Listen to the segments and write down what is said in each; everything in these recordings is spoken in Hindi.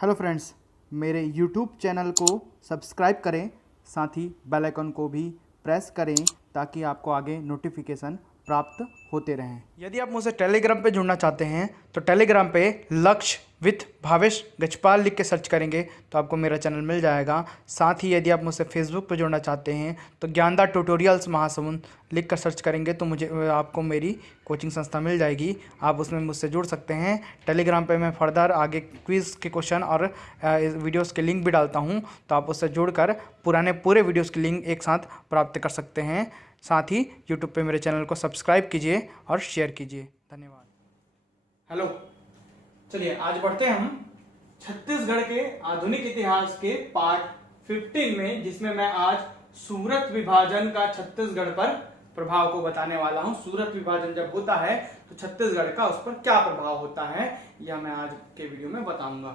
हेलो फ्रेंड्स, मेरे यूट्यूब चैनल को सब्सक्राइब करें, साथ ही बेल आइकन को भी प्रेस करें ताकि आपको आगे नोटिफिकेशन प्राप्त होते रहें। यदि आप मुझसे टेलीग्राम पे जुड़ना चाहते हैं तो टेलीग्राम पे लक्ष्य विथ भावेश गजपाल लिख के सर्च करेंगे तो आपको मेरा चैनल मिल जाएगा। साथ ही यदि आप मुझसे फेसबुक पे जुड़ना चाहते हैं तो ज्ञानदा ट्यूटोरियल्स महासमुंद लिख कर सर्च करेंगे तो मुझे आपको मेरी कोचिंग संस्था मिल जाएगी। आप उसमें मुझसे जुड़ सकते हैं। टेलीग्राम पे मैं फर्दर आगे क्विज़ के क्वेश्चन और वीडियोस के लिंक भी डालता हूं, तो आप उससे जुड़कर पूरे वीडियोस के लिंक एक साथ प्राप्त कर सकते हैं। साथ ही यूट्यूब पे मेरे चैनल को सब्सक्राइब कीजिए और शेयर कीजिए। धन्यवाद। हेलो, चलिए आज बढ़ते हैं हम छत्तीसगढ़ के आधुनिक इतिहास के पार्ट 15 में, जिसमें मैं आज सूरत विभाजन का छत्तीसगढ़ पर प्रभाव को बताने वाला हूं। सूरत विभाजन जब होता है तो छत्तीसगढ़ का उस पर क्या प्रभाव होता है, यह मैं आज के वीडियो में बताऊंगा।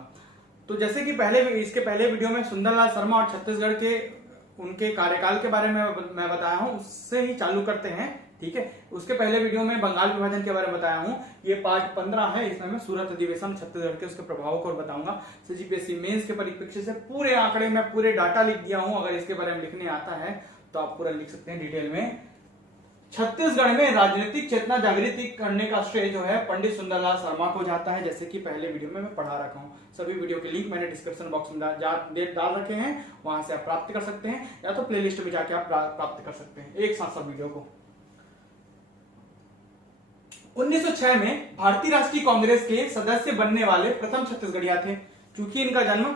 तो जैसे कि इसके पहले वीडियो में सुंदरलाल शर्मा और छत्तीसगढ़ के उनके कार्यकाल के बारे में मैं बताया हूं, उससे ही चालू करते हैं। ठीक है, उसके पहले वीडियो में बंगाल विभाजन के बारे में बताया हूं। ये पार्ट 15 है, इसमें मैं सूरत अधिवेशन छत्तीसगढ़ के उसके प्रभाव को बताऊंगा। सीजीपीएससी मेंस के परिप्रेक्ष्य से पूरे आंकड़े में पूरे डाटा लिख दिया हूं। अगर इसके बारे में लिखने आता है तो आप पूरा लिख सकते हैं डिटेल में। छत्तीसगढ़ में राजनीतिक चेतना जागृति करने का श्रेय जो है पंडित सुंदरलाल शर्मा को जाता है, जैसे कि पहले वीडियो में मैं पढ़ा रखा हूं। सभी वीडियो के लिंक मैंने डिस्क्रिप्शन बॉक्स में डाल रखे हैं, वहां से आप प्राप्त कर सकते हैं, या तो प्लेलिस्ट में जाके आप प्राप्त कर सकते हैं एक साथ सब वीडियो को। 1906 में भारतीय राष्ट्रीय कांग्रेस के सदस्य बनने वाले प्रथम छत्तीसगढ़िया थे। चूंकि इनका जन्म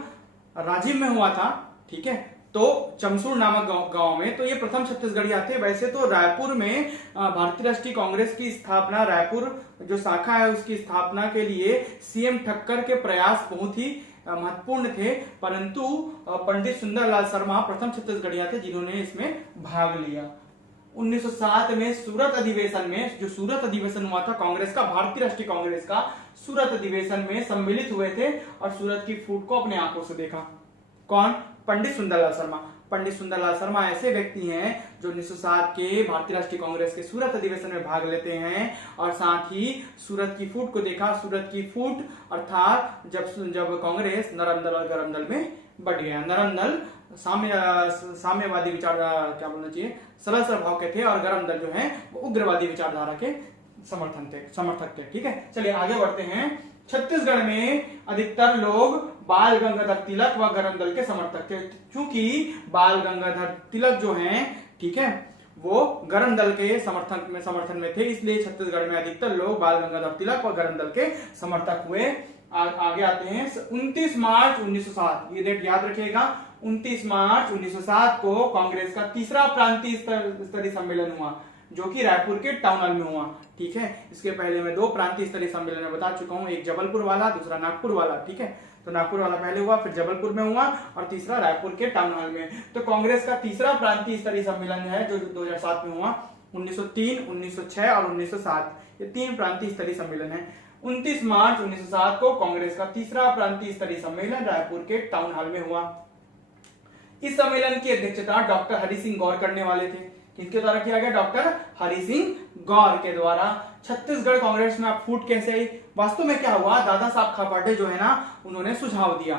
राजिम में हुआ था, ठीक है, तो चमसूर नामक गांव में, तो ये प्रथम छत्तीसगढ़िया थे। वैसे तो रायपुर में भारतीय राष्ट्रीय कांग्रेस की स्थापना, रायपुर जो शाखा है उसकी स्थापना के लिए सीएम ठक्कर के प्रयास बहुत ही महत्वपूर्ण थे, परंतु पंडित सुंदरलाल शर्मा प्रथम छत्तीसगढ़िया थे जिन्होंने इसमें भाग लिया। 1907 में सूरत अधिवेशन में, जो सूरत अधिवेशन हुआ था कांग्रेस का, भारतीय राष्ट्रीय कांग्रेस का सूरत अधिवेशन में सम्मिलित हुए थे और सूरत की फूट को अपने आंखों से देखा। कौन? पंडित सुंदरलाल शर्मा। पंडित सुंदरलाल शर्मा ऐसे व्यक्ति हैं जो 1907 के भारतीय राष्ट्रीय कांग्रेस के सूरत अधिवेशन में भाग लेते हैं और साथ ही सूरत की फूट को देखा। सूरत की फूट अर्थात जब कांग्रेस नरम दल और गरम दल में बढ़ गया। नरम दल साम्यवादी विचार, क्या बोलना चाहिए, सरल स्वभाव के थे, और गरम दल जो है वो उग्रवादी विचारधारा के समर्थक थे। ठीक है, चलिए आगे बढ़ते हैं। छत्तीसगढ़ में अधिकतर लोग बाल गंगाधर तिलक व गरम दल के समर्थक थे। चूंकि बाल गंगाधर तिलक जो हैं, ठीक है, वो गरम दल के समर्थन में थे, इसलिए छत्तीसगढ़ में अधिकतर लोग बाल गंगाधर तिलक व गरम दल के समर्थक हुए। आगे आते हैं 29 मार्च 1907, ये डेट याद रखिएगा। 29 मार्च 1907 को कांग्रेस का तीसरा प्रांतीय स्तरीय सम्मेलन हुआ, जो कि रायपुर के टाउन हॉल में हुआ। ठीक है, इसके पहले मैं 2 प्रांतीय स्तरीय सम्मेलन में बता चुका हूं, एक जबलपुर वाला, दूसरा नागपुर वाला। ठीक है, तो नागपुर वाला पहले हुआ, फिर जबलपुर में हुआ और तीसरा रायपुर के टाउन हॉल में। तो कांग्रेस का तीसरा प्रांतीय स्तरीय सम्मेलन है जो 2007 में हुआ। 1903, 1906 और 1907, ये 3 प्रांतीय स्तरीय सम्मेलन है। 29 मार्च 1907 को कांग्रेस का तीसरा प्रांतीय स्तरीय सम्मेलन रायपुर के टाउन हॉल में हुआ। इस सम्मेलन की अध्यक्षता डॉक्टर हरि सिंह गौर करने वाले थे। किसके द्वारा किया गया? डॉक्टर हरि सिंह गौर के द्वारा। छत्तीसगढ़ कांग्रेस में फूट कैसे आई? वास्तव में क्या हुआ, दादा साहब खापर्डे जो है ना, उन्होंने सुझाव दिया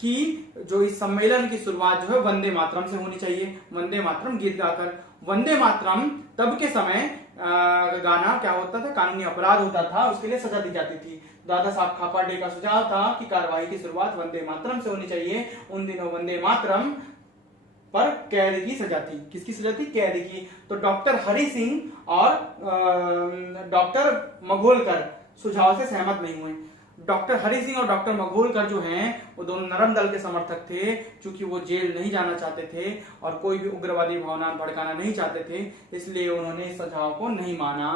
कि जो इस सम्मेलन की शुरुआत जो है वंदे मातरम से होनी चाहिए। वंदे मातरम गीत गाकर, वंदे मातरम तब के समय गाना क्या होता था, कानूनी अपराध होता था, उसके लिए सजा दी जाती थी। दादा साहब खापर्डे का सुझाव था कि कार्रवाई की शुरुआत वंदे मातरम से होनी चाहिए। उन दिनों वंदे मातरम पर कैद की सजा थी। किसकी सजा थी? कैद की। तो डॉक्टर हरि सिंह और डॉक्टर मघोलकर सुझाव से सहमत नहीं हुए। डॉक्टर हरि सिंह और डॉक्टर मघोलकर जो हैं वो दोनों नरम दल के समर्थक थे, क्योंकि वो जेल नहीं जाना चाहते थे और कोई भी उग्रवादी भावना भड़काना नहीं चाहते थे, इसलिए उन्होंने इस सुझाव को नहीं माना।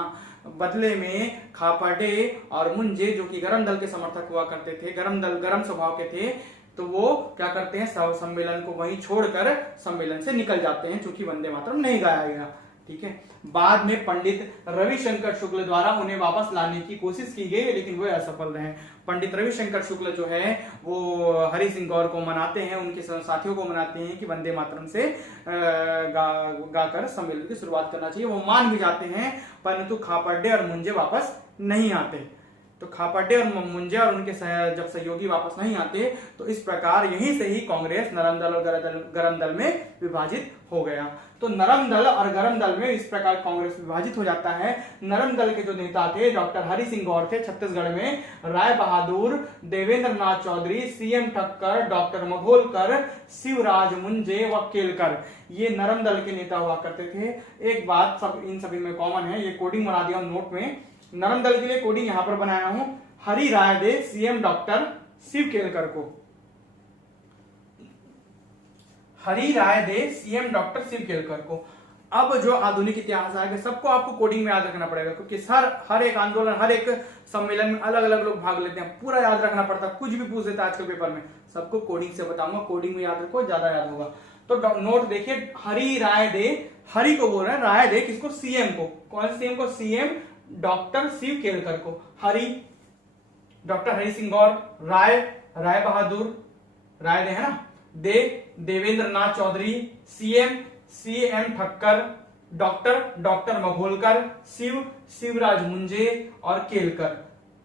बदले में खापर्डे और मुंजे, जो कि गरम दल के समर्थक हुआ करते थे, गरम स्वभाव के थे, तो वो क्या करते हैं, सम्मेलन को वहीं छोड़कर सम्मेलन से निकल जाते हैं, क्योंकि वंदे मातरम नहीं गाया गया। ठीक है, बाद में पंडित रविशंकर शुक्ल द्वारा उन्हें वापस लाने की कोशिश की गई, लेकिन वो असफल रहे। पंडित रविशंकर शुक्ल जो है वो हरि सिंह गौर को मनाते हैं, उनके साथियों को मनाते हैं कि वंदे मातरम से गाकर सम्मेलन की शुरुआत करना चाहिए। वो मान भी जाते हैं, परंतु खापर्डे और मुंजे वापस नहीं आते। तो खापड़े और मुंजे और उनके जब सहयोगी वापस नहीं आते तो इस प्रकार यहीं से ही कांग्रेस नरम दल और गरम दल में विभाजित हो गया। तो नरम दल और गरम दल में इस प्रकार कांग्रेस विभाजित हो जाता है। नरम दल के जो नेता थे डॉक्टर हरि सिंह गौर थे छत्तीसगढ़ में, राय बहादुर, देवेंद्र नाथ चौधरी, सीएम ठक्कर, डॉक्टर मघोलकर, शिवराज मुंजे व केलकर, ये नरम दल के नेता हुआ करते थे। एक बात सब इन सभी में कॉमन है, ये कोडिंग बना दिया हूं नोट में, नरम दल के लिए कोडिंग यहां पर बनाया हूं, हरि राय दे सीएम डॉक्टर शिव केलकर को, हरि राय दे सीएम डॉक्टर शिव केलकर को। अब जो आधुनिक इतिहास आएगा सबको आपको कोडिंग में याद रखना पड़ेगा, क्योंकि हर एक आंदोलन, हर एक सम्मेलन में अलग अलग लोग भाग लेते हैं, पूरा याद रखना पड़ता है, कुछ भी पूछ देता है आजकल पेपर में, सबको कोडिंग से बताऊंगा, कोडिंग में याद रखो, ज्यादा याद होगा। तो नोट देखिए, हरि राय दे, हरि को बोल रहे हैं, राय दे किसको, सीएम को, कौन से सीएम को, सीएम डॉक्टर शिव केलकर को, हरि डॉक्टर हरि सिंह गौर, राय बहादुर, राय दे है ना, देवेंद्र नाथ चौधरी, सीएम ठक्कर, डॉक्टर मघोलकर, शिवराज मुंजे और केलकर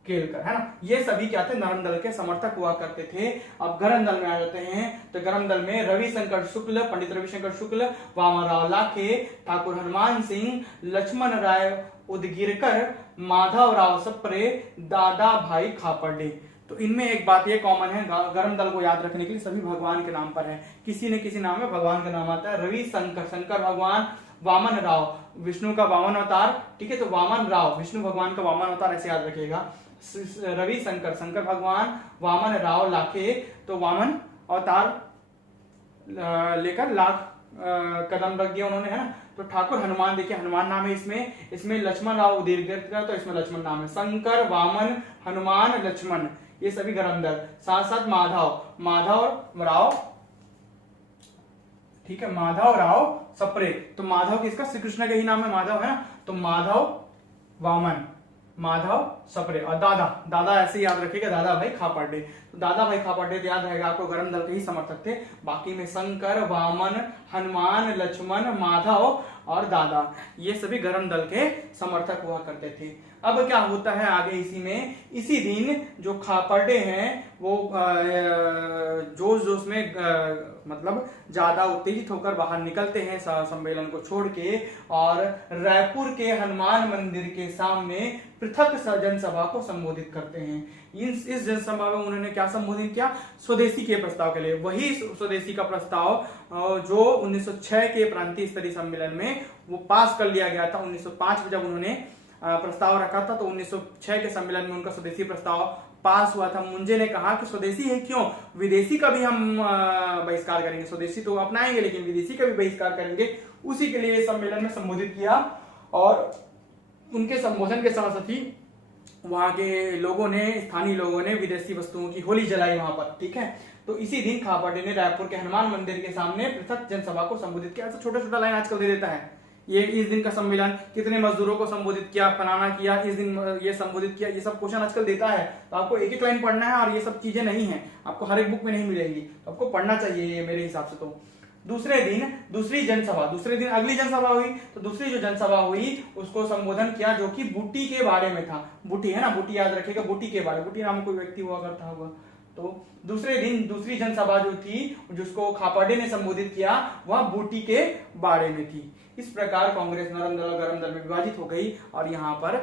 है ना, ये सभी क्या थे, नरम दल के समर्थक हुआ करते थे। अब गरम दल में आ जाते हैं, तो गरम दल में रविशंकर शुक्ल, पंडित रविशंकर शुक्ल, वामनराव लाखे, ठाकुर हनुमान सिंह, लक्ष्मण राय उदगीरकर, माधवराव सप्रे, दादा भाई खापर्डे। तो इनमें एक बात ये कॉमन है, गरम दल को याद रखने के लिए सभी भगवान के नाम पर है, किसी न किसी नाम में भगवान का नाम आता है, रविशंकर, शंकर भगवान, वामन राव, विष्णु का वामन अवतार, ठीक है, तो वामन राव विष्णु भगवान का वामन अवतार, ऐसे याद रखिएगा। रविशंकर, शंकर भगवान, वामन राव लाखे, तो वामन अवतार लेकर लाख कदम रख दिया उन्होंने, है ना। तो ठाकुर हनुमान, देखिए हनुमान नाम है इसमें लक्ष्मण राव उदगीरकर, तो इसमें लक्ष्मण नाम है, शंकर, वामन, हनुमान, लक्ष्मण, ये सभी गरम दल। साथ साथ माधव राव, ठीक है, माधव राव सप्रे, तो माधव किसका, श्री कृष्ण का ही नाम है माधव, है ना, तो माधव वामन, माधव सप्रे, और दादा ऐसे याद रखिएगा, दादा भाई खापर्डे। तो दादा भाई खापर्डे तो याद रहेगा आपको, गरम दल के ही समर्थक थे। बाकी में शंकर, वामन, हनुमान, लक्ष्मण, माधव और दादा, ये सभी गरम दल के समर्थक हुआ करते थे। अब क्या होता है आगे इसी दिन जो खापर्डे हैं वो जोश में मतलब ज्यादा उत्तेजित होकर बाहर निकलते हैं सम्मेलन को छोड़ के, और रायपुर के हनुमान मंदिर के सामने पृथक जनसभा को संबोधित करते हैं। इस जनसभा में उन्होंने क्या संबोधित किया, स्वदेशी के प्रस्ताव के लिए, वही स्वदेशी का प्रस्ताव जो 1906 के प्रांतीय स्तरीय सम्मेलन में वो पास कर लिया गया था। 1905 में जब उन्होंने प्रस्ताव रखा था तो 1906 के सम्मेलन में उनका स्वदेशी प्रस्ताव पास हुआ था। मुंजे ने कहा कि स्वदेशी है क्यों, विदेशी का भी हम बहिष्कार करेंगे, स्वदेशी तो अपनाएंगे लेकिन विदेशी का भी बहिष्कार करेंगे। उसी के लिए सम्मेलन में संबोधित किया, और उनके संबोधन के साथ साथ ही वहां के लोगों ने, स्थानीय लोगों ने विदेशी वस्तुओं की होली जलाई वहां पर, ठीक है। तो इसी दिन खापर्डे ने रायपुर के हनुमान मंदिर के सामने पृथक जनसभा को संबोधित किया। ऐसा छोटा छोटा लाइन आजकल दे देता है, ये इस दिन का सम्मेलन, कितने मजदूरों को संबोधित किया, फलाना किया, इस दिन ये संबोधित किया, ये सब क्वेश्चन आजकल देता है। तो आपको एक एक लाइन पढ़ना है, और ये सब चीजें नहीं है, आपको हर एक बुक में नहीं मिलेगी, तो आपको पढ़ना चाहिए ये मेरे हिसाब से। तो दूसरे दिन दूसरी जनसभा, दूसरे दिन अगली जनसभा हुई, तो दूसरी जो जनसभा हुई उसको संबोधन किया जो कि बूटी के बारे में था। बूटी है ना, बूटी याद रखेगा, बूटी के बारे, बूटी नाम कोई व्यक्ति हुआ करता होगा। तो दूसरे दिन दूसरी जनसभा जो थी जिसको खापर्डे ने संबोधित किया वह बूटी के बारे में थी। इस प्रकार कांग्रेस नरम दल और गरम दल में विभाजित हो गई, और यहाँ पर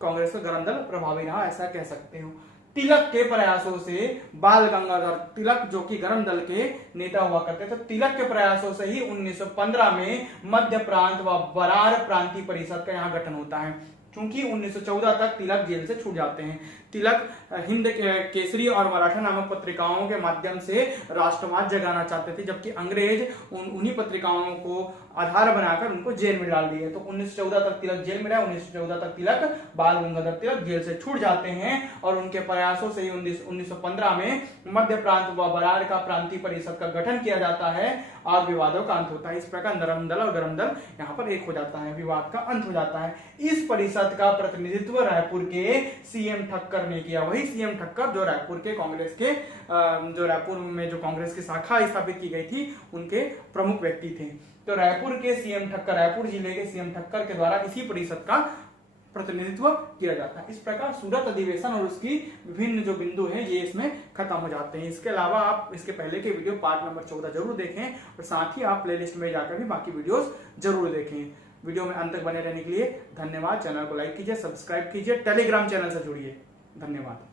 कांग्रेस का गरम दल प्रभावी रहा, ऐसा कह सकते हो। तिलक के प्रयासों से बाल गंगाधर तिलक, जो कि गरम दल के नेता हुआ करते थे, तिलक के प्रयासों से ही 1915 में मध्य प्रांत व बरार प्रांतीय परिषद का यहाँ गठन होता है। क्योंकि 1914 तक तिलक जेल से छूट जाते हैं। तिलक हिंद केसरी और मराठा नामक पत्रिकाओं के माध्यम से राष्ट्रवाद जगाना चाहते थे, जबकि अंग्रेज उन्हीं पत्रिकाओं को आधार बनाकर उनको जेल में डाल दिए। तो 1914 तक तिलक जेल में रहा। 1914 तक तिलक, बाल गंगाधर तिलक जेल से छूट जाते हैं, और उनके प्रयासों से ही 1915 में मध्य प्रांत व बरार का प्रांतीय परिषद का गठन किया जाता है, और विवादों का अंत होता है। इस प्रकार नरम दल और गरम दल यहाँ पर एक हो जाता है, विवाद का अंत हो जाता है। इस परिषद का प्रतिनिधित्व रायपुर के सीएम ठक्कर ने किया। वही सीएम ठक्कर जो रायपुर के कांग्रेस के जो रायपुर में जो कांग्रेस की शाखा स्थापित की गई थी उनके प्रमुख व्यक्ति थे। तो रायपुर के सीएम ठक्कर, रायपुर जिले के सीएम ठक्कर के द्वारा इसी परिषद का प्रतिनिधित्व किया जाता है। इस प्रकार सूरत अधिवेशन और उसकी विभिन्न जो बिंदु है ये इसमें खत्म हो जाते हैं। इसके अलावा आप इसके पहले के वीडियो पार्ट नंबर 14 जरूर देखें और साथ ही आप प्लेलिस्ट में जाकर भी बाकी वीडियोस जरूर देखें। वीडियो में अंत तक बने रहने के लिए धन्यवाद। चैनल को लाइक कीजिए, सब्सक्राइब कीजिए, टेलीग्राम चैनल से जुड़िए। धन्यवाद।